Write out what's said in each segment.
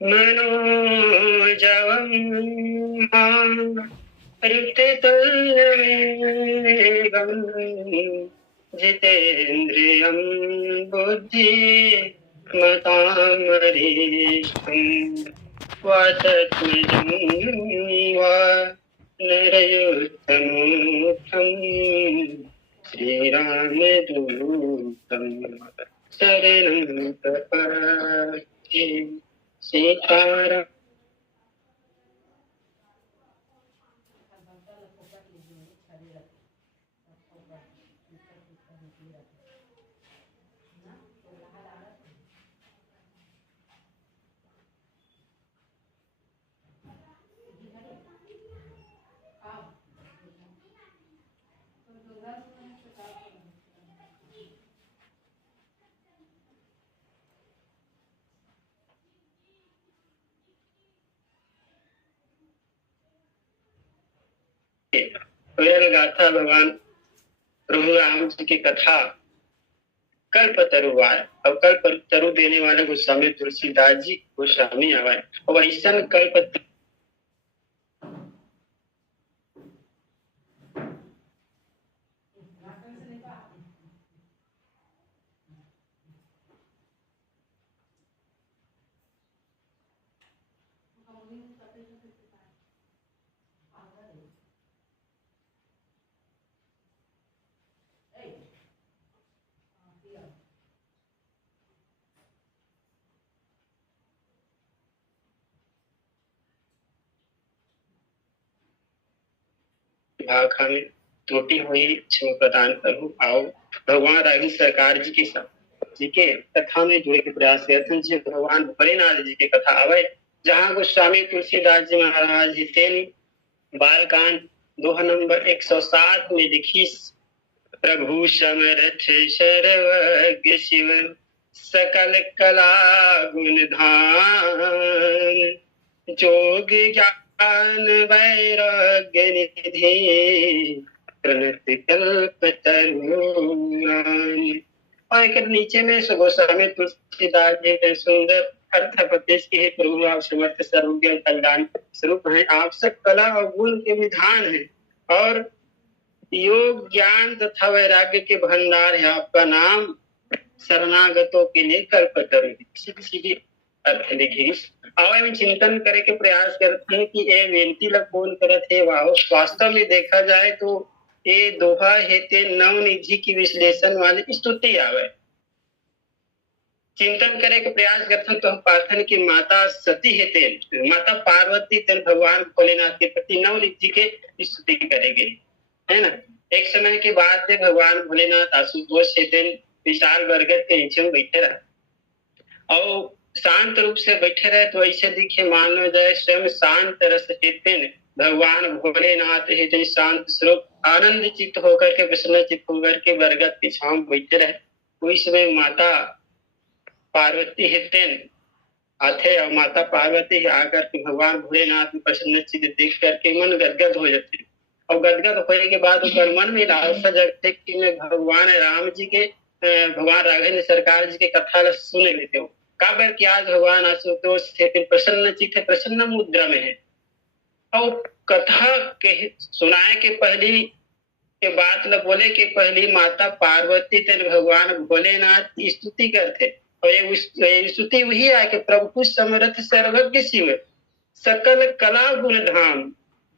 मनोजवं ऋतुतुल्यवेगं जितेन्द्रियं बुद्धिमतामरीशं वातत्मजं वा नरयुतमूर्तं श्रीरामदूतं शरणं प्रपद्ये। सीताराम। गाथा भगवान प्रभु राम जी की कथा कल्पतरुवाय। अब कल्पतरु देने वाले गोस्वामी तुलसीदास जी गोस्वामी आवाय और ऐसा कल्प भाखा में त्रुटि हुई क्षमा प्रदान करूं। आओ भगवान राघव सरकार जी के साथ जी के कथा में जुड़े के प्रयास करते हैं। भगवान भोलेनाथ जी के कथा आवे जहाँ गोस्वामी तुलसीदास जी महाराज हितेन बालकांड दोहा नंबर 107 में लिखी। प्रभु समरथ सर्वज्ञ शिव सकल कला गुण धाम जोग ज्ञान वैराग्य निधि प्रणत कल्पतरु। और एक नीचे में गोस्वामी तुलसीदास जी के सुंदर अर्थ प्रदेश के प्रभु आप समर्थ सर्वज्ञ कल्याण स्वरूप है। आप सब कला और गुण के विधान है और योग ज्ञान तथा वैराग्य के भंडार है। आपका नाम शरणागतों के लिए कल्पतरु। सीधी अर्थ लिखी। और चिंतन करे के प्रयास करते हैं कि ये बेनती ला कौन करते है। वास्तव में देखा जाए तो ये दोहा हेते नवनिधि की विश्लेषण वाली स्तुति आवे। चिंतन करे के प्रयास करते हैं तो हम पाथन की माता सती हेते माता पार्वती तेन भगवान भोलेनाथ के प्रति नवनिधि के स्तुति करेंगे, है ना। एक समय के बाद से भगवान भोलेनाथ आशुतोष हेते विशाल बरगद के नीचे में बैठे रहे और शांत रूप से बैठे रहे तो ऐसे दिखे मानो जाए स्वयं शांत रस हेते भगवान भोलेनाथ हेते शांत स्वरूप आनंद चित्त होकर के प्रसन्न चित्त होकर के बरगद की छांव बैठे रहे। कोई समय माता पार्वती हेतेन आते और माता पार्वती आकर के भगवान भोलेनाथ प्रसन्न चित्त देख करके मन गदगद हो जाते और गदगद होने के बाद मन में लालसा जगते कि मैं भगवान राम जी के भगवान राघवेंद्र सरकार जी के कथा सुन लेते हो। काबर कि आज भगवान आशुतोष प्रसन्न चित्त है, प्रसन्न मुद्रा में है और कथा के सुनाए के पहली के बात ल बोले के पहली माता पार्वती तेन भगवान भोलेनाथ की स्तुति करते और ये स्तुति वही है कि प्रभु समर्थ सर्वज्ञ शिव सकल कला गुण धाम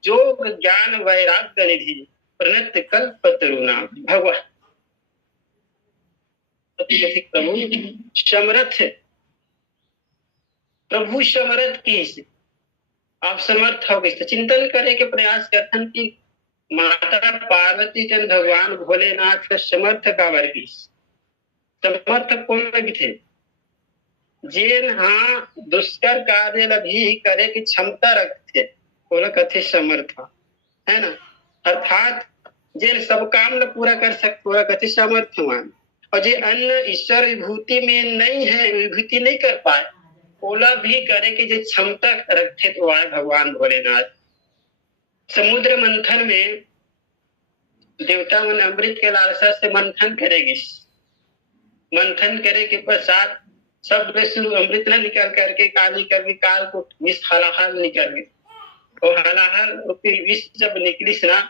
जोग ज्ञान वैराग्य निधि प्रणत कल्पतरु नाम। भगवान प्रभु समर्थ, प्रभु समर्थ की आप समर्थ हो गए। चिंतन करे के प्रयास करते हैं कि माता पार्वती चंद भगवान भोलेनाथ का समर्थ का वर्गी समर्थ कौन भी थे जिन हाँ दुष्कर कार्य भी करे की क्षमता रखते बोला कथे समर्थ है ना। अर्थात जिन सब काम न पूरा कर सकते बोला कथे समर्थवान और जो अन्य ईश्वर विभूति में नहीं है विभूति नहीं कर पाए बोला भी करे कि जो क्षमता रखते तो आए भगवान भोलेनाथ। समुद्र मंथन में देवता मन अमृत के लालसा से मंथन करेगी मंथन करे के पश्चात सब विष्णु अमृत न निकल करके काली करके काल को विष हलाहल निकल गए। और हलाहल रूपी विष जब निकली ना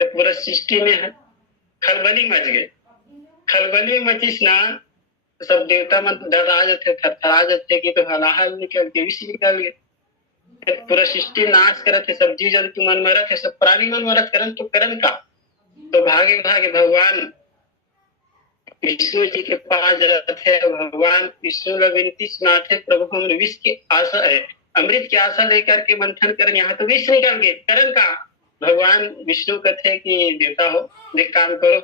तो पूरा सृष्टि में खलबली मच गए। खलबली मची ना तो सब देवता मन डरा जाते, थरथरा जाते कि तो हलाहल निकल के विष निकल गए। पूरा सृष्टि नाश करत है, सब जीव जंतु मन मरत है, सब प्राणी मन मरत, करन तो करन का। तो भागे भागे भगवान विष्णु जी के पास जाते थे। भगवान विष्णु लोग विनती सुनाते, प्रभु हम विष की आशा है, अमृत की आशा लेकर के मंथन करें, यहाँ तो विष निकल गए, करन का। भगवान विष्णु कहते कि देवता हो, एक काम करो,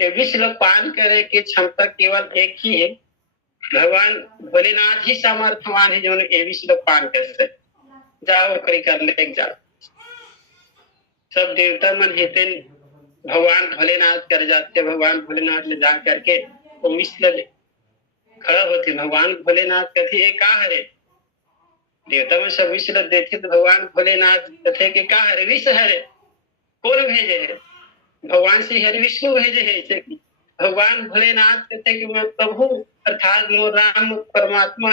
ये विष लोग पान करे की क्षमता केवल एक ही है, भगवान भोलेनाथ ही सामर्थ्यवान है जो ये विष लोग पान कर सकते, जाओ करी कर ले जाओ। सब देवता मन हेते भगवान भोलेनाथ कर जाते, भगवान भोलेनाथ ले जा करके वो विष खड़ा होते। भगवान भोलेनाथ कहते ये का हरे, देवता में सब विष देते तो भगवान भोलेनाथ कहते कि का हरे, विष हरे, कौन भेजे है? भगवान श्री हरि विष्णु भेजे है। ऐसे की भगवान भोलेनाथ कहते कि मैं प्रभु अर्थात मोर राम परमात्मा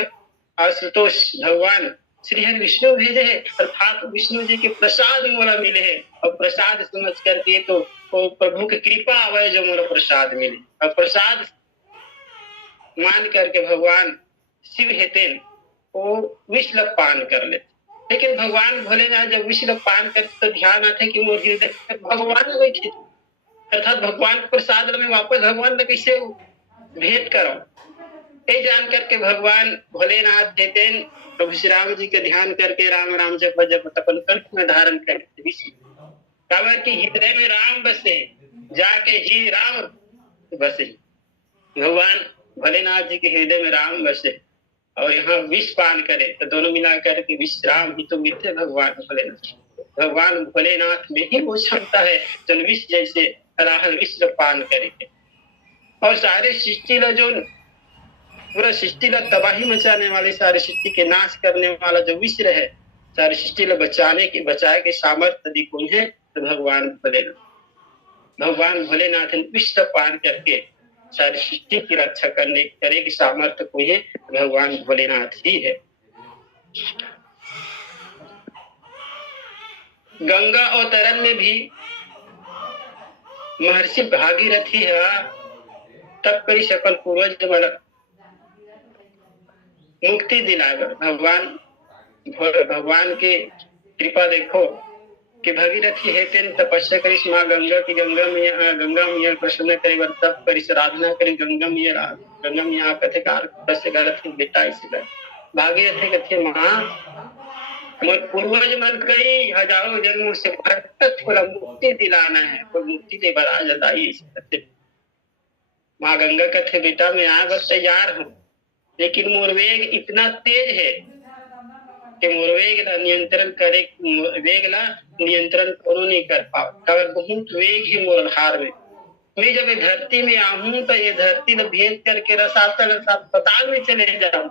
आशुतोष भगवान श्री हरि विष्णु भेजे है, अर्थात विष्णु जी के प्रसाद मोला मिले है। और प्रसाद समझ करके तो प्रभु की कृपा आवे जो मोला प्रसाद मिले, और प्रसाद मान करके भगवान शिव हेते वो विष लोग पान कर लेते। लेकिन भगवान भोलेनाथ जब विष लोग पान करते तो ध्यान आता कि मोर हृदय भगवान बैठे, अर्थात भगवान प्रसाद में वापस भगवान ने कैसे भेंट करो। ये जान करके भगवान भोलेनाथ देते प्रभु श्री राम जी के ध्यान करके राम राम जप जप अपन कंठ में धारण करते, काबर की हृदय में राम बसे, जाके ही राम बसे। भगवान भोलेनाथ जी के हृदय में राम बसे और यहाँ विष पान करे तो दोनों मिला करके विष राम ही तो मिलते भगवान भोलेनाथ। भगवान भोलेनाथ में ही वो क्षमता है जो विष जैसे राहल विष पान करेंगे। और सारे सृष्टि ला जो पूरा सृष्टि ला तबाही मचाने वाले, सारे सृष्टि के नाश करने वाला जो विष है, सारी सृष्टि ला बचाए के सामर्थ्य यदि कोई है तो भगवान भोलेनाथ। भगवान भोलेनाथ विष पान करके सारी सृष्टि की रक्षा करे की सामर्थ्य कोई है, भगवान भोलेनाथ ही है। गंगा अवतरण में भी महर्षि भागीरथी है तब करी सकल पूर्वज मन मुक्ति दिलाकर। भगवान के कृपा देखो कि भागीरथी है तपस्या करी माँ गंगा की, गंगा मैया प्रसन्न करे तप करी आराधना करी, गंगा मैया कथेकार बेटा इसी भागीरथी कथे माँ मोर पूर्वज मन कई हजारों जन्मों से भटक को मुक्ति दिलाना है, कोई मुक्ति दे बड़ा जताई। माँ गंगा कथे बेटा मैं आ बस तैयार हूँ, लेकिन मोर वेग इतना तेज है कि मोर वेग ला नियंत्रण करे, वेग ला नियंत्रण कोनो नहीं कर पाओ, काबर बहुत वेग ही मोर हार में। मैं जब धरती में आऊँ तो ये धरती ला भेद करके रसातल अस्पताल में चले जाऊँ,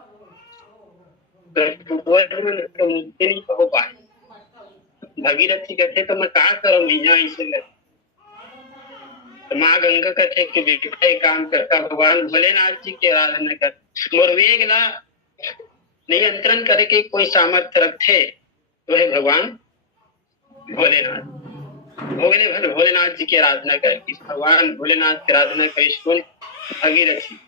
मुक्ति नहीं हो पाए। भगीरथी कहते तो मैं क्या करूँ मैया इसे। तो माँ गंगा कहते कि बेटा काम करता भगवान भोलेनाथ जी की आराधना कर, मोर वेग ला नियंत्रण करे के कोई सामर्थ्य रखे तो है भगवान भोलेनाथ। भोलेनाथ जी की आराधना कर, भगवान भोलेनाथ की आराधना कर। भगीरथी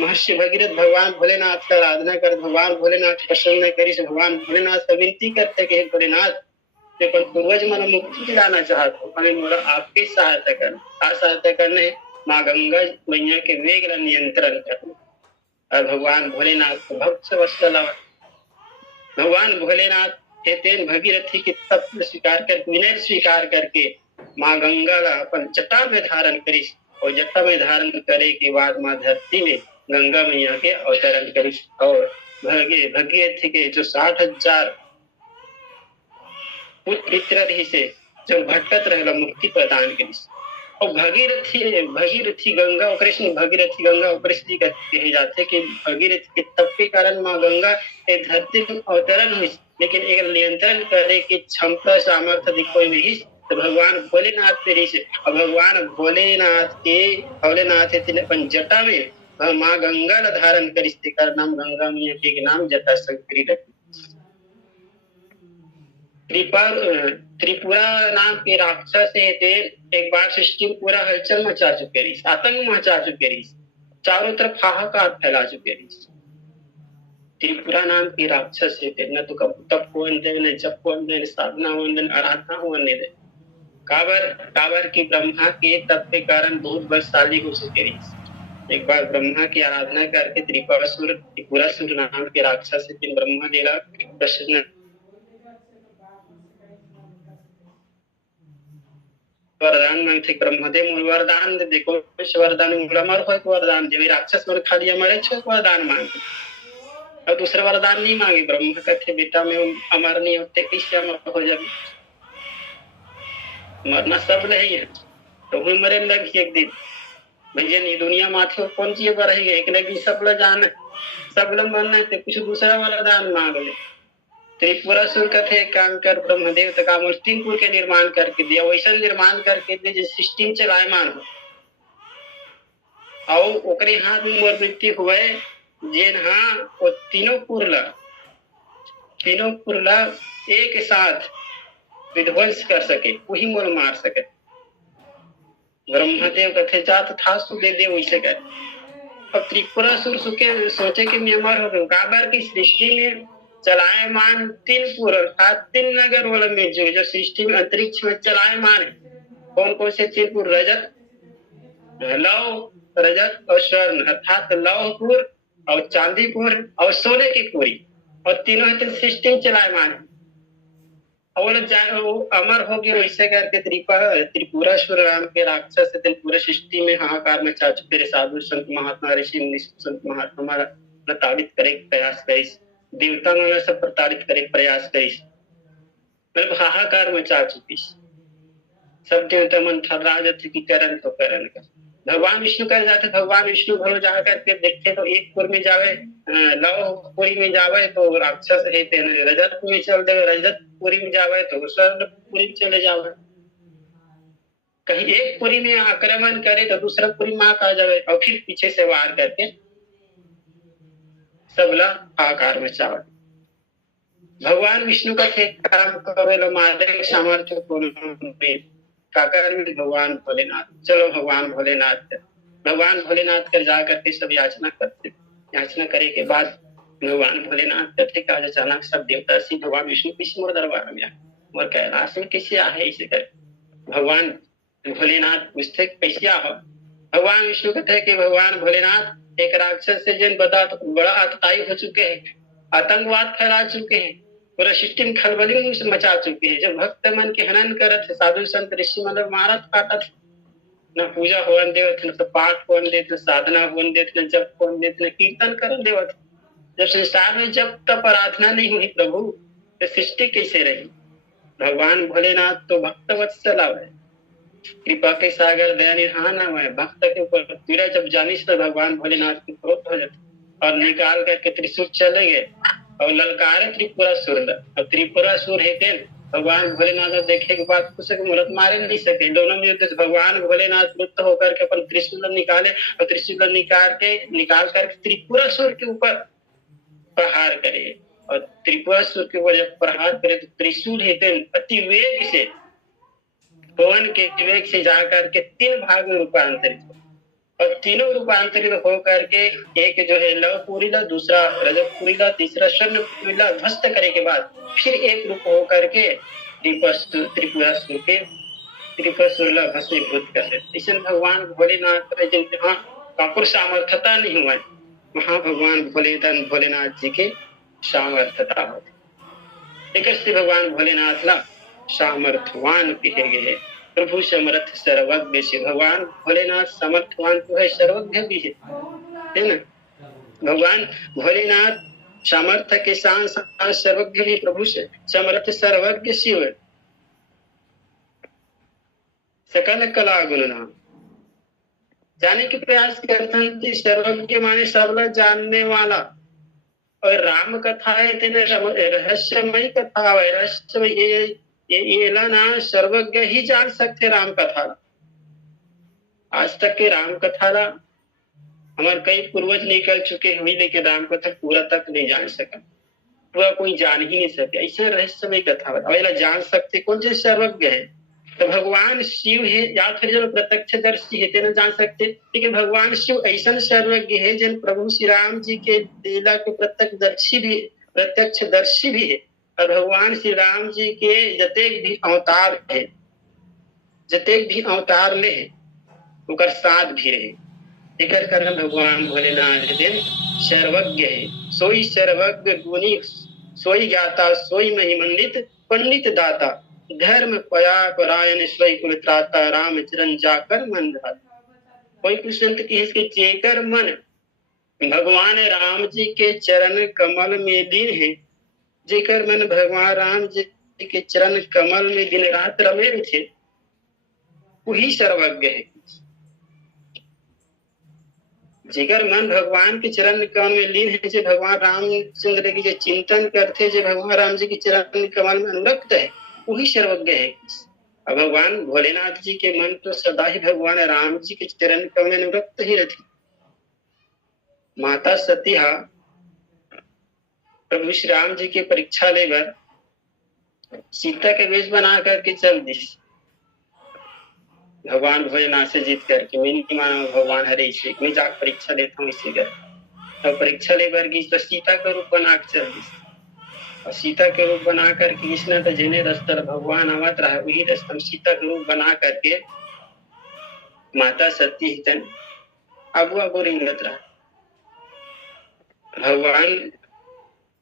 महर्षि भगीरथ भगवान भोलेनाथ का आराधना कर, भगवान भोलेनाथ प्रसन्न करी। भगवान भोलेनाथ से विनती करते कि भोलेनाथ पूर्वज मन मुक्ति दिलाना चाहते, हमें मोरा आपकी सहायता कर। सहायता करने माँ गंगा मैया के वेग ला नियंत्रण करना। और भगवान भोलेनाथ भक्त से वत्सला भगवान भोलेनाथ तेन भगीरथी की तप स्वीकार कर विनय स्वीकार करके माँ गंगा ला अपन जटा में धारण करी। और जटा में धारण करे के बाद माँ धरती में गंगा मैया के अवतरण करी। और भगीरथी के जो 60,000 पुत्र रही से जो भटकत रहला मुक्ति प्रदान करी। और भगीरथी गंगा कृष्ण भगीरथी गंगा कृष्ण कहे जाते कि भगीरथी के तप के कारण माँ गंगा एक धरती में अवतरण हुई, लेकिन एक नियंत्रण करे की क्षमता सामर्थ्य कोई नहीं तो भगवान भोलेनाथ तेरी से। और भगवान भोलेनाथ अपन जटा में माँ गंगा ल धारण करिस तेकर नाम गंगा मैया के नाम जटा शंकरी रखी। त्रिपुरा नाम के राक्षस थे एक बार सृष्टि में पूरा हलचल मचा चुके रही, आतंक मचा चुके रही, चारों तरफ हाहाकार फैला चुके रही। त्रिपुरा नाम के राक्षस थे न तो तप होने दे, न जप होने दे, न साधना होने दे, आराधना होने दे। काबर की ब्रह्मा के तप के कारण बहुत बलशाली हो चुके रही। एक बार ब्रह्मा की आराधना करके त्रिपुरासुर नाम के राक्षस ब्रह्मा देला प्रसन्न वरदान मांगते ब्रह्मदेव मूल वरदान दे देखो वरदान मूलमर हो वरदान देवी राक्षस मन खाली मरे छे वरदान मांगे और दूसरा वरदान नहीं मांगे। ब्रह्मा कहते बेटा में अमर नहीं होते कैसे अमर हो जाए, मरना सब नहीं है तो हुई मरे लगी एक दिन भैया नहीं दुनिया माथे कौन चीज पर रहेगी एक लगी सब ल जान सब ल मरना है कुछ दूसरा वरदान मांग ले। त्रिपुरासुर कथे काम कर ब्रह्मदेव तक मुस्तिनपुर के निर्माण करके दिया, वैसा निर्माण करके दिया जिस सिस्टम चलायमान हो और ओकरे हाथ में मोर मृत्यु हुए जेन हाँ वो तीनों पुरला एक साथ विध्वंस कर सके वही मोर मार सके। ब्रह्मदेव कथे जात था सु दे वैसे कर। अब त्रिपुरासुर सुके सोचे कि मैं अमर हो गए काबर की सृष्टि में चलायमान तीन पुर अर्थात तीन नगर वाला में जो सृष्टि में अंतरिक्ष में चलायमान है कौन कौन से तीन पुर रजत लौह रजत और स्वर्ण अर्थात लौहपुर और चांदीपुर और सोने की पुरी और तीनों सृष्टि में चलायमान है और अमर हो गए वैसे करके त्रिपुरासुर राम के राक्षस पूरे सृष्टि में हाहाकार में चा चुके साधु संत महात्मा ऋषि संत महात्मा प्रताड़ित करे प्रयास करिस देवता मन सब प्रताड़ित करे प्रयास करिस मतलब हाहाकार में चा चुकीस सब देवता मन थर्राज थे कि करन तो करन का। भगवान विष्णु कर जाते भगवान विष्णु भलो जा करके देखते तो एक पुर में जावे लौहपुरी में जावे तो राक्षस रहते रजतपुर में चल दे रजतपुरी में जावे तो स्वर्णपुरी में चले जावे कहीं एक पुरी में आक्रमण करे तो दूसरा पुरी माँ आ जावे और फिर पीछे से वार करके सबला आकार में चावे। भगवान विष्णु का थे काम करे मारे सामर्थ्य को काकर में भगवान भोलेनाथ चलो भगवान भोलेनाथ कर जा करके सब याचना करते याचना करे के बाद भगवान भोलेनाथ करते का अचानक सब देवता से भगवान विष्णु किसी मोर दरबार में और कैलाश में कैसे आहे इसे कर भगवान भोलेनाथ पूछते कैसे आहो। भगवान विष्णु कहते हैं कि भगवान भोलेनाथ एक राक्षस से जन बड़ा आतताई हो चुके हैं आतंकवाद फैला चुके हैं पूरा सिस्टम खलबली मचा चुके हैं। जब भक्त मन के हनन करत है साधु संत ऋषि मतलब मारत काटत न पूजा होन देवत न पाठ होन देत न साधना होन देत न जप होन देत न कीर्तन कर देवत। जब संसार में जब तक आराधना नहीं हुई प्रभु तो सृष्टि कैसे रही। भगवान भोलेनाथ तो भक्त वत्सल है कृपा के सागर दया निधान है भक्त के ऊपर पीड़ा जब जानिस तो भगवान भोलेनाथ की क्रोध हो जाते और निकाल करके त्रिशूल चले गए और ललकारे त्रिपुरासुर और त्रिपुरासुर है भगवान भोलेनाथ देखे के बाद कुछ मूर्त मारे नहीं सके दोनों में युद्ध भगवान भोलेनाथ लुप्त होकर के अपन त्रिशूल निकाले और त्रिशूल निकाल कर त्रिपुरासुर के ऊपर प्रहार करे और त्रिपुरासुर के ऊपर जब प्रहार करे तो त्रिशूल है अति वेग से पवन के वेग से जाकर के तीन भाग में रूपांतरित और तीनों रूपांतरित होकर के एक जो है लवपुरीला दूसरा रजतपुरीला तीसरा स्वर्णपुरीला ध्वस्त करे के बाद फिर एक रूप होकर के त्रिपुरासुर भस्मीभूत कर देते। इसे भगवान भोलेनाथ जिनके कापुर सामर्थ्यता नहीं हुआ वहां भगवान भोलेनाथ जी के सामर्थ्यता होती एक भगवान भोलेनाथ ला सामर्थवान कहे गए प्रभु समर्थ सर्वज्ञ से भगवान भोलेनाथ समर्थवान तो है सर्वज्ञ भी है ना। भगवान भोलेनाथ सामर्थ्य के साथ साथ सर्वज्ञ भी प्रभु से समर्थ सर्वज्ञ शिव सकल कला गुण नाम जाने के प्रयास करते हैं। सर्वज्ञ माने सबला जानने वाला और राम कथा है तेने रहस्यमय कथा है रहस्यमय ये ना सर्वज्ञ ही जान सकते राम कथा आज तक के राम कथा हमारे कई पूर्वज निकल चुके हुए लेकिन राम कथा पूरा तक नहीं जान सका, पूरा कोई जान ही नहीं सके। ऐसा रहस्यमय कथा बताओ, जान सकते कौन से सर्वज्ञ है? तो भगवान शिव है या फिर जो प्रत्यक्षदर्शी है तेना जान सकते, लेकिन भगवान शिव ऐसा सर्वज्ञ है जिन प्रभु श्री राम जी के लीला के प्रत्यक्षदर्शी भी है। और भगवान श्री राम जी के जतेक भी अवतार है, जतेक भी अवतार में है उकर साथ भी रहे। एकर कारण भगवान भोलेनाथ दिन सर्वज्ञ है। सोई सर्वज्ञ गुणी, सोई ज्ञाता, सोई महिमंडित, पंडित दाता, धर्म पया परायण, स्वय कुल त्राता, राम चरण जाकर मन धाता। कोई कृष्ण की इसके चेकर मन भगवान राम जी के चरण कमल में दिन है, जेकर मन भगवान राम जी के चरण कमल में दिन रात रमे थे, वही सर्वज्ञ है। जेकर मन भगवान के चरण कमल में लीन है, जो भगवान रामचंद्र की जो चिंतन करते, जो भगवान राम जी के चरण कमल में अनुरक्त है, वही सर्वज्ञ है। और भगवान भोलेनाथ जी के मन तो सदा ही भगवान राम जी के चरण कमल में अनुरक्त ही रहती। माता सती प्रभु श्री राम जी की परीक्षा लेकर सीता के वेश बना करके चल दी, भगवान भोलेनाथ से जीत करके। मैं नहीं माना भगवान हरे से, मैं जाकर परीक्षा लेता हूँ इसी कर। तब परीक्षा लेकर गई तो सीता का रूप बना कर चल दी, और सीता के रूप बना करके कृष्ण तो जिन्हें रस्तर भगवान आवत रहा वही रस्तम सीता के रूप बना करके माता सती हितन आगू आगू रिंगत रहा। भगवान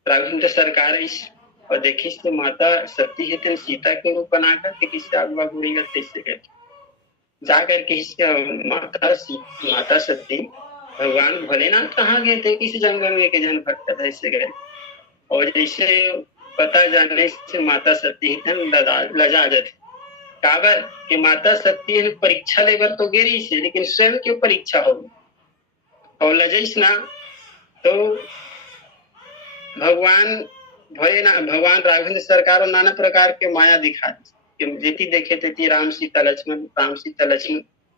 राघवेंद्र सरकार इस और देखिस तो माता सती हितन सीता के रूप बना करके किससे आगू आगू रिंगत कैसे गए जा करके इसका माता सती भगवान भोलेनाथ कहाँ गए थे, किसी जंगल में के जन भटका था इससे गए। और जैसे पता जाने से माता सती लजा जाती काबर कि माता सती ने परीक्षा लेकर तो गेरी से, लेकिन स्वयं क्यों परीक्षा होगी और लजैस ना। तो भगवान भोलेनाथ भगवान राघवेंद्र सरकार नाना प्रकार के माया दिखा जेती देखे तेती राम सीता लक्ष्मण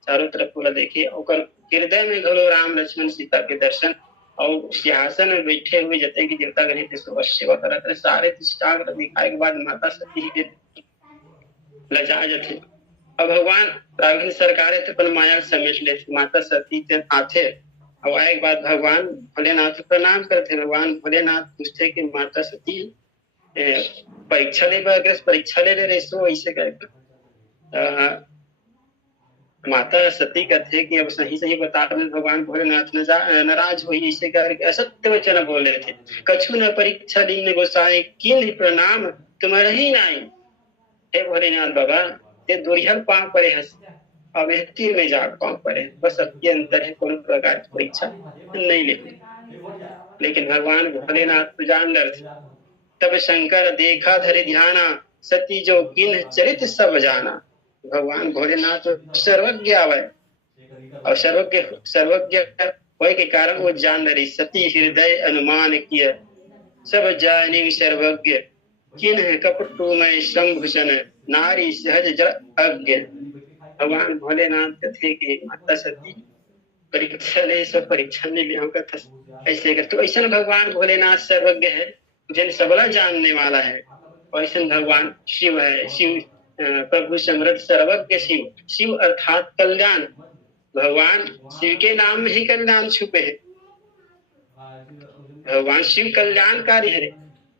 चारों तरफ पूरा देखे और हृदय में घलो राम लक्ष्मण सीता के दर्शन और सिंहासन में बैठे हुए जते की देवता गण थे सेवा करत रहे। सारे दृष्टांत दिखाए के बाद माता सती के लजा जथे। अब भगवान राघवेंद्र सरकार अपन माया समेट ले माता सती आथे। अब आए के बाद भगवान भोलेनाथ प्रणाम करते। भगवान भोलेनाथ पूछते कि माता सती परीक्षा ले रहे सो ऐसे करके माता सती कहते कि अब सही बता रहे। भगवान भोलेनाथ नाराज हुई ऐसे करके असत्य वचन बोल रहे थे। कछु न परीक्षा लीन गोसाई किन प्रणाम तुम्हारे ही नाई। हे भोलेनाथ बाबा ते दुर्जल पांव पड़े हंस अब तीर में जाग पांव पड़े, बस अब के अंतर है कोनो प्रकार की परीक्षा नहीं लेते। लेकिन भगवान भोलेनाथ जान डर थे। तब शंकर देखा धरे ध्याना सती जो किन चरित सब जाना। भगवान भोलेनाथ सर्वज्ञ आवे और सर्वज्ञ होए के कारण वो जान रही सती हृदय अनुमान किया सब जानी सर्वज्ञ किन कपटू में संभूषण नारी सहज जल अज्ञ। भगवान भोलेनाथ कथे कि माता सती परीक्षा ले सब परीक्षा नहीं ले ऐसे कर। तो ऐसा भगवान भोलेनाथ सर्वज्ञ है जिन सबला जानने वाला है। ऐसा भगवान शिव है। शिव प्रभु समृद्ध सर्वज्ञ शिव अर्थात कल्याण। भगवान शिव के नाम में ही कल्याण छुपे है। भगवान शिव कल्याणकारी है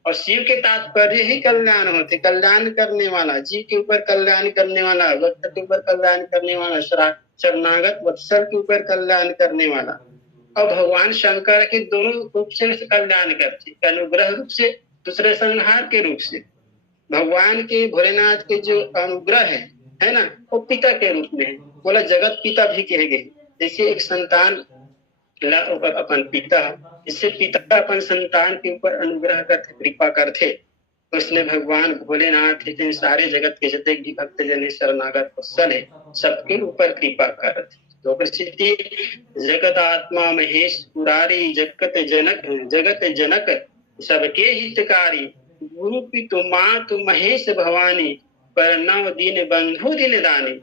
और शिव के तात्पर्य ही कल्याण होते। कल्याण करने वाला, जीव के ऊपर कल्याण करने वाला, भक्त के ऊपर कल्याण करने वाला, शरणागत वत्सल के ऊपर कल्याण करने वाला। और भगवान शंकर के दोनों रूप से कल्याण करते, अनुग्रह रूप से, दूसरे संहार के रूप से। भगवान के भोलेनाथ के जो अनुग्रह है ना, वो पिता के रूप में है। बोला जगत पिता भी कहे गए। जैसे एक संतान अपन पिता, इससे पिता अपन संतान के ऊपर अनुग्रह करते, कृपा करते। उसने भगवान भोलेनाथ इतने सारे जगत के जितने भी भक्त जन शरणागत वत्सल है सबके ऊपर कृपा करते। तो प्रसिद्धि जगत आत्मा महेश पुरारी जगत जनक सबके हितकारी गुरु पितु मातु महेश भवानी पर नव दीन बंधु दिन दानी।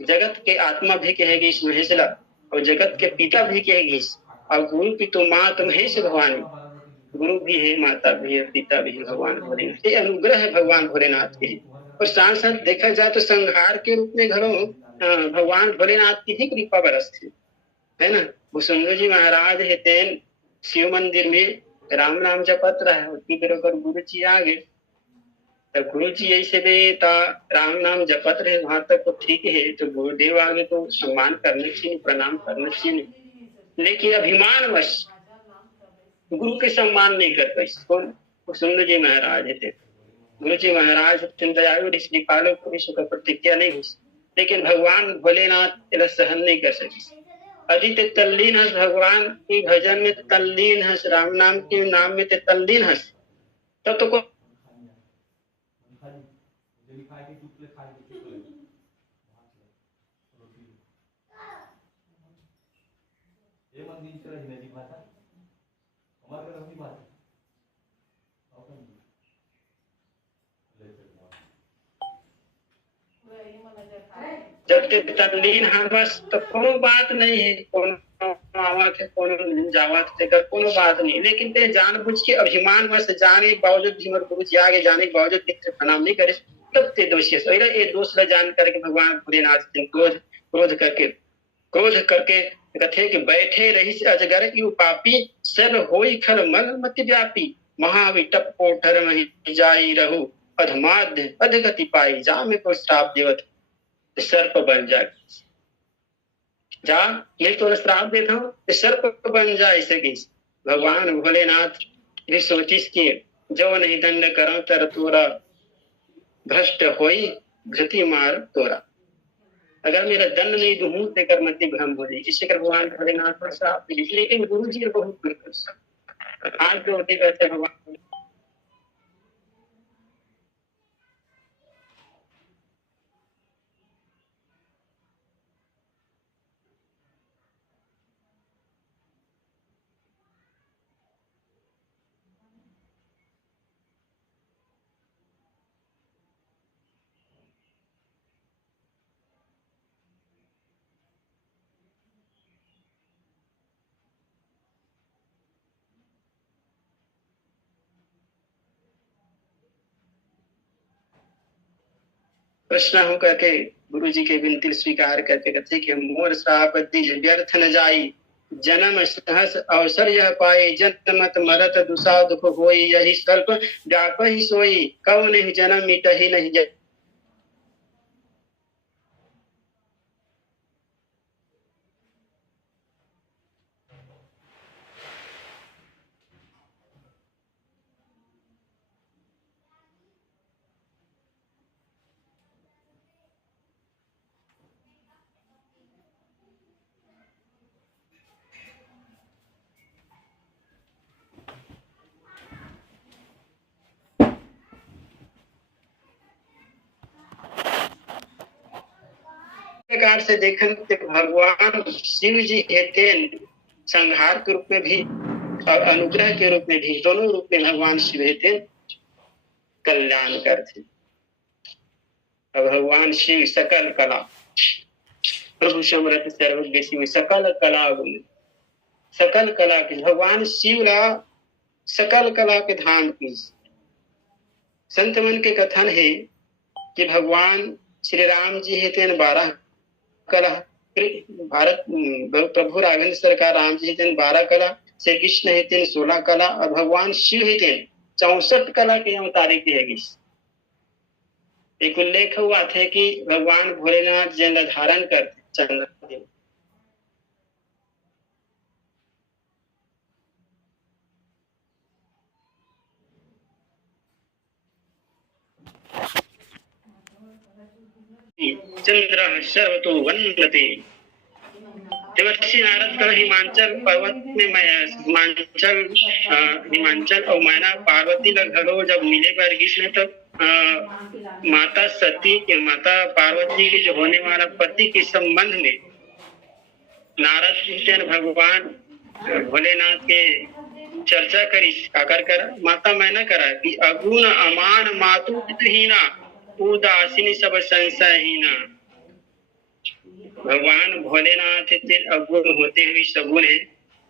जगत के आत्मा भी कहेगी इस महेशला और जगत के पिता भी कहेगी, और गुरु की तो माँ तुम है से भवानी, गुरु भी है, माता भी है, पिता भी है भगवान भोलेनाथ। ये अनुग्रह है भगवान भोलेनाथ के। और साथ साथ देखा जाए तो संहार के रूप में घरों भगवान भोलेनाथ की ही कृपा बरसती है ना। भूसुंदर जी महाराज है तेन शिव मंदिर में राम नाम जपत रहा, उसकी बरोबर गुरु जी आ गए। तो गुरु जी ऐसे भी राम नाम जपत रहे, वहां तक तो ठीक है, तो गुरुदेव आगे तो सम्मान करना चाहिए, प्रणाम करना चाहिए, लेकिन अभिमानवश गुरु के सम्मान नहीं कर पाई। कौन? सुंदर जी महाराज थे। गुरु जी महाराज दयालु कृपालु का प्रतिज्ञा नहीं हुई, लेकिन भगवान भोलेनाथ सहन नहीं कर सके। अजित तल्लीन हस भगवान की भजन में तल्लीन हस, राम नाम के नाम में तल्लीन हस, तब तो जब तल्लीन हाँ बस तो कोनो बात नहीं है, कोनो आवत है, कोनो जावत है, कोनो बात नहीं, लेकिन ते जानबूझ के अभिमान वश जाने के बावजूद भी मत गुरु जी आगे जाने के बावजूद प्रणाम नहीं करे, तब ते दोषी है। ये दोष ल जान करके भगवान भोलेनाथ क्रोध करके कथे कि बैठे रही से अजगर यू पापी, सर्व होई खल मल मति व्यापी, महाविटप कोठर मही जाई रहू, अधमाध्य अधगति पाई, जा में को श्राप देवत सर्प बन जाए, जा मैं तो श्राप देता हूँ, सर्प बन जाए। ऐसे की भगवान भोलेनाथ भी सोचिस के जो नहीं दंड करो तर तोरा भ्रष्ट होई घृति मार तोरा, अगर मेरा दंड नहीं दूं तो कर मति भ्रम हो जाए। इसी कर भगवान भोलेनाथ पर श्राप दी, लेकिन गुरु जी बहुत आज जो होती वैसे भगवान कृष्ण हूँ करके गुरु जी के विनती स्वीकार करके कहते कि मोर श्राप दीज व्यर्थ न जाई, जन्म सहस अवसर यह पाए, जन्म मत मरत दुसा दुख होई, यही सर्प व्याप ही सोई, कौ नहीं जन्म मिट ही नहीं जाए। प्रकार से देखें तो भगवान शिव जी हेते संहार के रूप में भी और अनुग्रह के रूप में भी, दोनों रूप में भगवान शिव हेते कल्याण करते। अब भगवान शिव सकल कला प्रभु समर्थ सर्वज्ञ शिव सकल कला गुण, सकल कला की भगवान शिव ला सकल कला के धाम की। संत मन के कथन है कि भगवान श्री राम जी हेते 12 कला, भारत प्रभु राघवेंद्र सरकार राम जी हेते 12 कला, श्री कृष्ण हेते 16 कला, और भगवान शिव हेते 64 कला के अवतारे की है। एक उल्लेख हुआ था कि भगवान भोलेनाथ जल धारण करते चंद्र चंद्र सर्वतो वंदते। देवर्षि नारद का हिमाचल पर्वत में हिमाचल और मैना पार्वती घरों जब मिले वर्गीस में, तब माता सती के माता पार्वती के जो होने वाला पति के संबंध में नारद भगवान भोलेनाथ के चर्चा करी, आकर कर माता मैना करा कि अगुण अमान मातु हीना, उदासीनी सब संशयहीना। भगवान भोलेनाथ इतने अवगुण होते हुए सगुण है,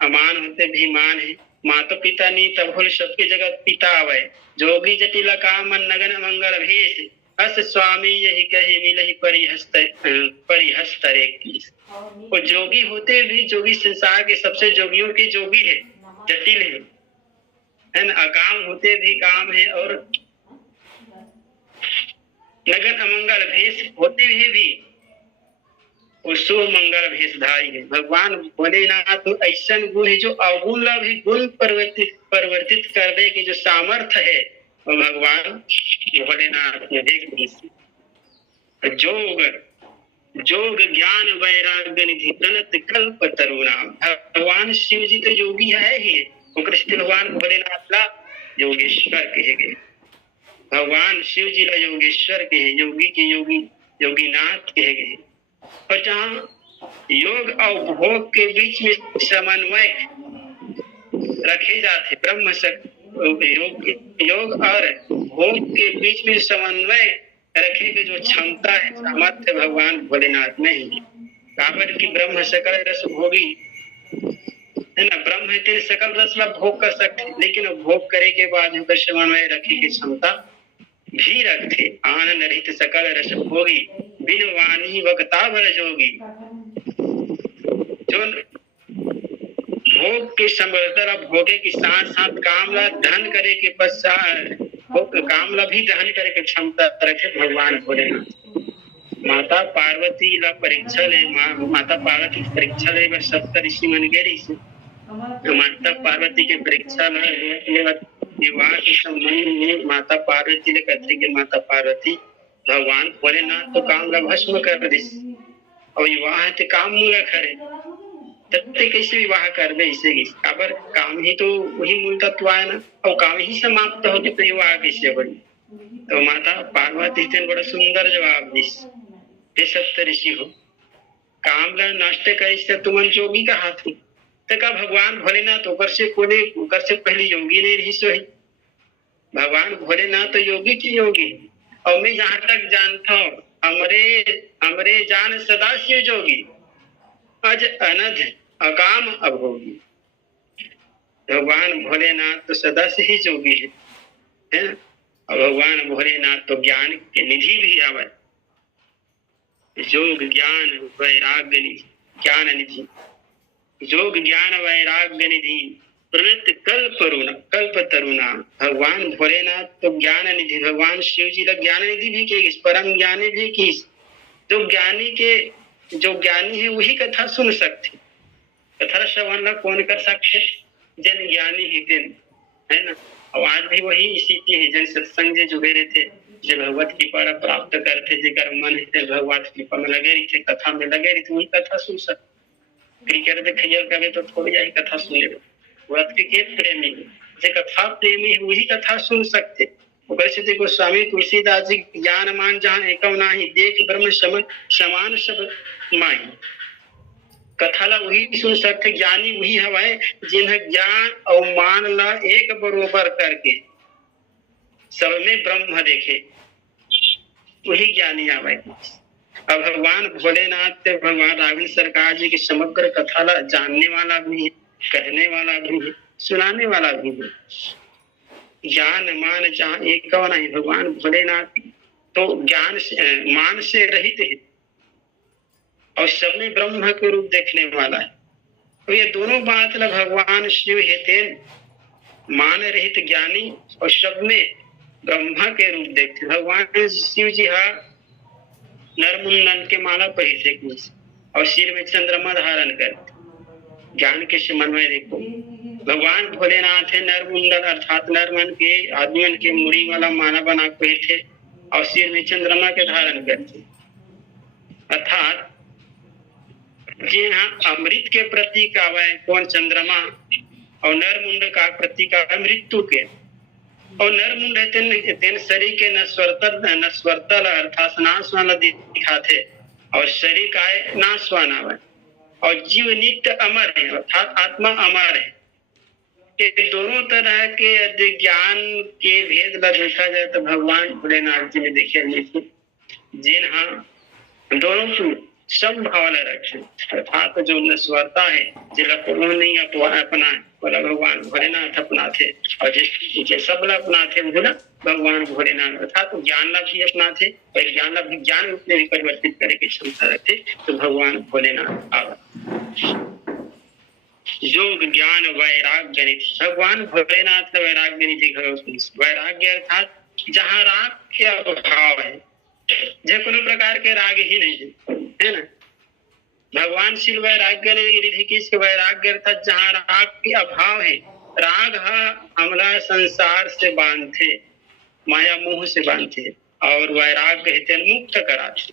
अमान होते भी मान है। माता पिता नी तभुल सबके जगत पिता आवे, जोगी जटिल काम नगन मंगल भेष, अस स्वामी यही कही मिलहि परिहस्तरे की। वो जोगी होते भी, जोगी संसार के सबसे जोगियों के जोगी है, जटिल है ना। अकाम होते भी काम है, और नगन अमंगल भेष होते हुए भी वो शुभ मंगल भेषधारी है। भगवान भोलेनाथ तो ऐसा गुण है जो अवगुण भी गुण परिवर्तित कर दे की जो सामर्थ्य है, वो भगवान भोलेनाथ में देख। जोग ज्ञान वैराग्य निधि प्रणत कल्प तरुणाम। भगवान शिव जी तो योगी है ही, भगवान भोलेनाथ ला योगेश्वर कहे गए। भगवान शिव जी ला योगेश्वर कहे, योगी के योगी योगीनाथ कहे गए। और जहाँ योग और भोग के बीच में समन्वय रखे जाते, ब्रह्म योग और भोग के बीच में समन्वय रखे के जो क्षमता है, सामर्थ्य भगवान भोलेनाथ में ही। काबर की ब्रह्म सकल रस भोगी है ना, ब्रह्म तेरे सकल रस ला भोग कर सकते, लेकिन भोग करे के बाद उनका समन्वय रखे की क्षमता भी रखते। आनंद रहित सकल रस भोगी, बिन वाणी वक्ता बर जोगी। जो भोग के समर्थन भोगे के साथ साथ काम ला धन करे के पश्चात काम ला भी दहन करे के क्षमता रखे भगवान भोलेनाथ। माता पार्वती ला परीक्षा ले, माता पार्वती की परीक्षा ले सप्त ऋषि मन गए। माता पार्वती के परीक्षा विवाह के संबंध में माता पार्वती ने कहते कि माता पार्वती भगवान भोलेनाथ तो काम ला भस्म कर दे, और विवाह ते काम मूल खरे, तत्ते कैसे विवाह कर दे इसे। काबर काम ही तो वही मूल तत्व है ना, और काम ही समाप्त होते तो विवाह कैसे बनी। तो माता पार्वती ने बड़ा सुंदर जवाब दिस, ये सप्त ऋषि हो काम ला नष्ट कर तुमन जोगी का हाथ में। तो का भगवान भोलेनाथ ऊपर से पहले योगी नहीं रही सोई। भगवान भोलेनाथ तो योगी की योगी, और मैं जहां तक जानता हूँ हमरे जान सदा शिव जोगी, अज अनध अकाम अभोगी। भगवान भोलेनाथ तो सदा से ही जोगी है ना। और भगवान भोलेनाथ तो ज्ञान के निधि भी आवे, योग ज्ञान वैराग्य निधि, ज्ञान निधि, योग ज्ञान वैराग्य निधि प्रणत कल्प तरुणा। भगवान भोलेनाथ तो ज्ञान निधि, भगवान शिव जी का ज्ञान निधि भी की, परम ज्ञानी भी की। जो ज्ञानी है वही कथा सुन सकते, कथा श्रवण ला कौन कर सकते, जन ज्ञानी ही दिन है ना। और आज भी वही स्थिति है, जन सत्संग जे जुड़े रहते, जो भगवत कृपा प्राप्त करते, जेकर मन है भगवत कृपा में लगे रही थे, कथा में लगे रही थे, वही कथा सुन सकते। क्रिकेट देखिए कभी तो थोड़ी यही कथा सुन ले, व्रत क्रिकेट प्रेमी जे कथा प्रेमी है वही कथा सुन सकते। उपस्थिति गोस्वामी तुलसीदास जी ज्ञान मान जहाँ एकम नाही, देख ब्रह्म समान सब माई। कथा ला वही सुन सकते, ज्ञानी वही हवाए जिन्हें ज्ञान और मान ला एक बरोबर करके सब में ब्रह्म देखे, वही ज्ञानी आवे। अब भगवान भोलेनाथ भगवान राघवेंद्र सरकार जी की समग्र कथा ला जानने वाला भी है, कहने वाला भी है, सुनाने वाला भी है। ज्ञान मान जहाँ एक नहीं, भगवान भोलेनाथ तो ज्ञान से मान से रहित है, और सब में ब्रह्म के रूप देखने वाला है। तो ये दोनों बात ला भगवान शिव हेते, मान रहित ज्ञानी और सब में ब्रह्मा के रूप देखते। भगवान शिव जी नरमुंडन के माला परिसे और सिर में चंद्रमा धारण करते, ज्ञान के समन्वय देखो। भगवान भोलेनाथ है नरमुंडन अर्थात नरमन के आदमी के मुड़ी वाला माला बना के थे, और सिर में चंद्रमा के धारण करते, अर्थात जी हाँ अमृत के प्रतीक आवे कौन चंद्रमा, और नरमुंड का प्रतीक आवे मृत्यु के। और नरमुंड तेन शरीर के नस्वर्तल अर्थात नाशवान दिखाते, और शरीर का नाशवान आवे, और जीव नित्य अमर है अर्थात आत्मा अमर है। ये दोनों तरह के ज्ञान के भेद ला देखा जाए तो भगवान भोलेनाथ जी में देखे जिन हाँ दोनों सब भाव रखे, अर्थात जो नश्वरता है जिला नहीं अपना बोला भगवान भोलेनाथ अपना थे, और जिस सब अपना थे बोला भगवान भोलेनाथ, अर्थात ज्ञान लाभ भी अपना थे और ज्ञान लाभ ज्ञान रूप में भी परिवर्तित करने की क्षमता रखते, तो भगवान भोलेनाथ आवा। योग ज्ञान वैराग्य निधि, भगवान भोलेनाथ वैराग्य निधि घरो, वैराग्य अर्थात जहाँ राग के अभाव है, जो कोनो प्रकार के राग ही नहीं है ना, भगवान शिव वैराग्य निधि किसके वैराग्य अर्थात जहाँ राग के अभाव है, राग हमला संसार से बांधे, माया मोह से बांधे, और वैराग्य है मुक्त कराते,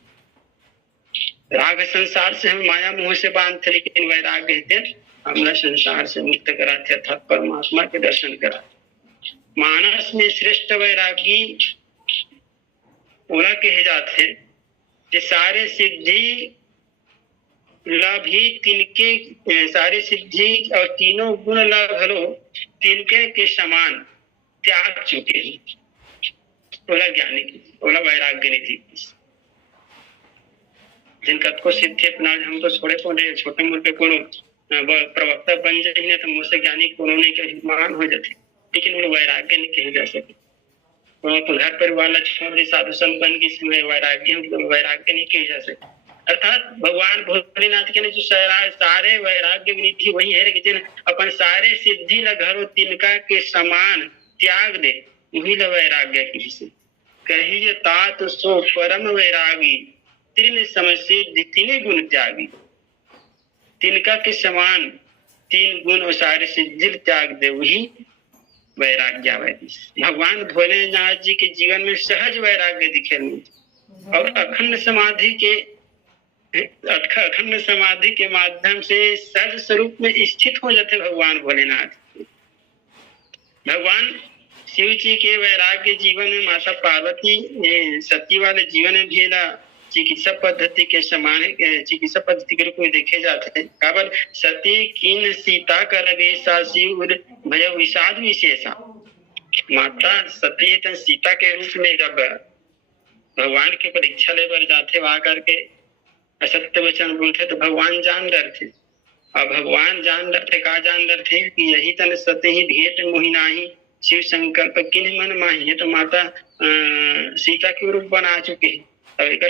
राग संसार से हम माया मोह से बांधते, लेकिन वैराग्य है हमला संसार से मुक्त कराते, अर्थात परमात्मा के दर्शन कराते। मानस में श्रेष्ठ वैरागी ओला कहे जाते कि सारे सिद्धि लाभी तिनके, सारे सिद्धि और तीनों गुण लाभ हलो तिनके के समान त्याग चुके हैं, ओला ज्ञानी की, ओला वैराग्य निधि, जिनका को सिद्धि अपना हम तो छोटे मोटे को प्रवक्ता बन जाए तो मुझसे ज्ञानी को नहीं कहे मान हो जाते, लेकिन उन्हें वैराग्य नहीं कहे जा सके। तो घर परिवार छोड़ साधु संत बन के समय वैराग्य वैराग्य नहीं कहे जा सके। अर्थात भगवान भोलेनाथ के जो सारे वैराग्य निधि वही है, लेकिन अपन सारे सिद्धि ल घरो तिनका के समान त्याग दे, वही ल वैराग्य की से कही तात सो परम वैरागी, तीन समसिद्धि तीन गुण त्यागी, तिनका के समान तीन गुण और सारे सिद्धि त्याग दे, वही वैराग्य। भगवान भोलेनाथ जी के जीवन में सहज वैराग्य दिखे, और अखंड समाधि के माध्यम से सहज स्वरूप में स्थित हो जाते भगवान भोलेनाथ। भगवान शिव जी के वैराग्य जीवन में माता पार्वती सती वाले जीवन में भी चिकित्सा पद्धति के समान चिकित्सा पद्धति के रूप में देखे जाते हैं। काबर सती किन सीता कर शिव भय विषाद विशेषा, माता सती तो सीता के रूप में जब भगवान की परीक्षा ले बर जाते, वहां करके असत्य वचन बोलते तो भगवान जान डर थे, और भगवान जान डर थे, कहा जान डर थे कि यही तन सत्य ही भेंट मोहिनाही शिव संकल्प किन मन माही, ये तो माता सीता के रूप बना चुके हैं, अब एक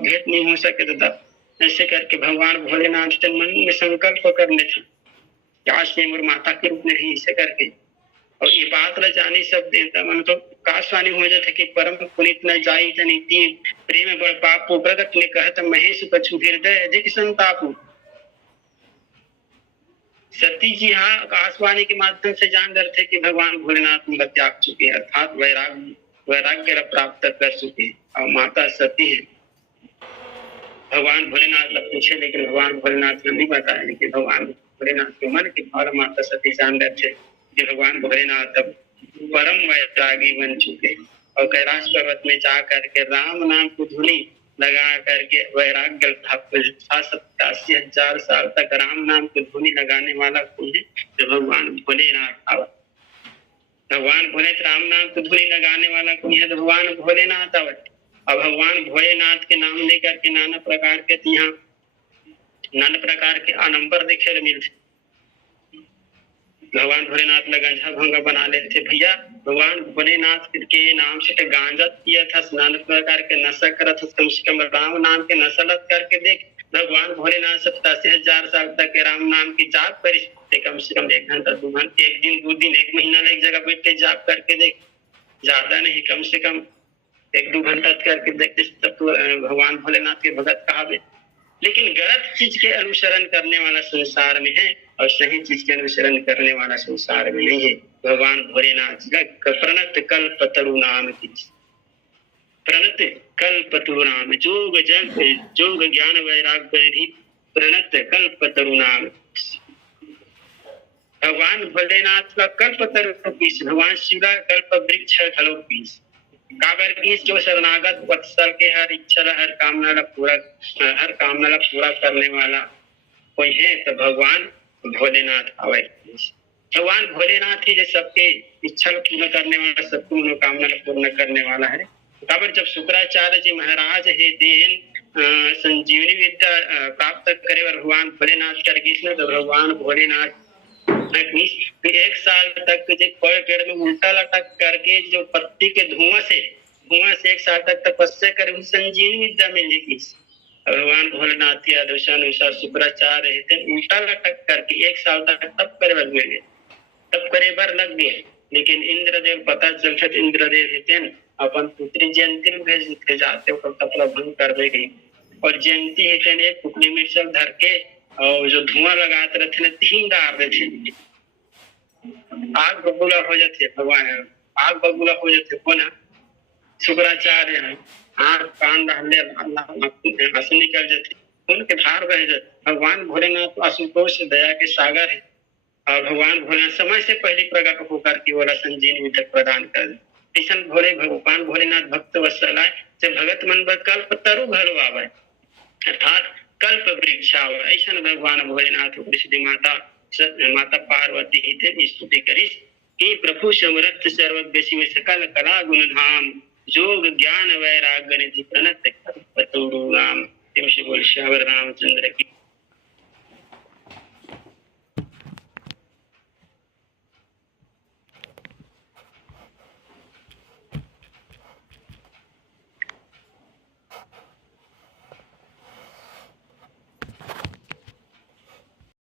भेंट नहीं हो सके, तो ऐसे करके भगवान भोलेनाथ तो मन में संकल्प करने थे आज से माता के रूप में रही, ऐसे करके। और ये बात ल जानी सब देवता मन तो काशवानी हो जाते कि परम पुनित न जाई नीति प्रेम बड़ पापो, प्रगट ने कहत महेश कछु हृदय अधिक संतापो। सती जी हाँ आकाशवाणी के माध्यम से जान रहे थे कि भगवान भोलेनाथ ने त्याग चुके, अर्थात वैराग्य प्राप्त कर चुके, और माता सती है। भगवान भोलेनाथ ने पूछे, लेकिन भगवान भोलेनाथ ने नहीं बताया, लेकिन भगवान भोलेनाथ के मन के भाव माता सती जान रहे थे कि भगवान भोलेनाथ अब परम वैरागी बन चुके, और कैलाश पर्वत में जा करके राम नाम को धुनी लगा करके वैराग्य 87,000 साल तक राम नाम को धुनी लगाने वाला कौन है? तो भगवान भोलेनाथ आवा। भगवान भोलेनाथ राम नाम को धुनी लगाने वाला कौन है? तो भगवान भोलेनाथ आवा। और भगवान भोलेनाथ के नाम लेकर के नाना प्रकार के यहाँ नाना प्रकार के अनंबर देखे मिलते। भगवान भोलेनाथ ने गांजा भंगा बना लेते थे भैया। भगवान भोलेनाथ के नाम से तो गांजा पिया था, नाना प्रकार के नशा करा था, कम से कम राम नाम के नशा लत करके देख। भगवान भोलेनाथ 87,000 साल तक के राम नाम की जाप करी, कम से कम 1 घंटा 2 घंटे, 1 दिन 2 दिन 1 महीना एक जगह बैठ के जाप करके देख, ज्यादा नहीं कम से कम 1-2 घंटा करके देखते तब तो भगवान भोलेनाथ के भगत कहावे। लेकिन गलत चीज के अनुसरण करने वाला संसार में है और सही चीज के अनुसरण करने वाला संसार में नहीं है। भगवान भोलेनाथ प्रणत कल्पतरु नाम की, प्रणत कल्पतरु नाम, जोग जग जोग ज्ञान वैराग्य प्रणत कल्पतरु नाम। भगवान भोलेनाथ का कल्पतरु पीस, भगवान शिव का कल्प वृक्ष खड़ो पीस। काबर की जो शरणागत वत्सल के हर इच्छा हर कामना पूरा करने वाला कोई है तो भगवान भोलेनाथ आवे। भगवान भोलेनाथ ही जो सबके इच्छा पूर्ण करने वाला, सबकी मनोकामना पूर्ण करने वाला है। काबर जब शुक्राचार्य जी महाराज है देन संजीवनी विद्या प्राप्त करे भगवान भोलेनाथ कर कृष्ण तो भगवान भोलेनाथ 1 साल तक जो पेड़ में उल्टा लटक करके जो पत्ती के धुआं से 1 साल तक तपस्या करे संजीवनी विद्या मिलेगी। भगवान भोलेनाथ के आदेशानुसार शुक्राचार्य रहते उल्टा लटक करके 1 साल तक तप करे लगे, तप करे बर लग गए। लेकिन इंद्रदेव पता चलता इंद्रदेव रहते अपन पुत्री जयंती में भेज जाते तपला भंग कर गई और जयंती हेतन एक पुकली मिर्चल धर के और जो धुआं लगाते रहते न 3 डार देते आग बबूला हो जाते भगवान आग बबूला हो जाते कौन शुक्राचार्य है आग कान रहने आंसू निकल जाते उनके धार बह जाते। भगवान भोलेनाथ आशुतोष दया के सागर है और भगवान भोलेनाथ समय से पहले प्रकट होकर के वाला संजीवनी तक प्रदान कर दे। ऐसा भोले भगवान भोलेनाथ भक्त वत्सल से भगत मन कल्प तरु घलो आवे अर्थात कल्प वृक्ष आवे। ऐसा भगवान भोलेनाथ श्री माता पार्वती हिते स्तुति करिस कि प्रभु समर्थ सर्वज्ञ शिव सकल कला गुण धाम जोग ज्ञान वैराग्य निधि प्रणत राम। बोल श्यावर रामचंद्र की।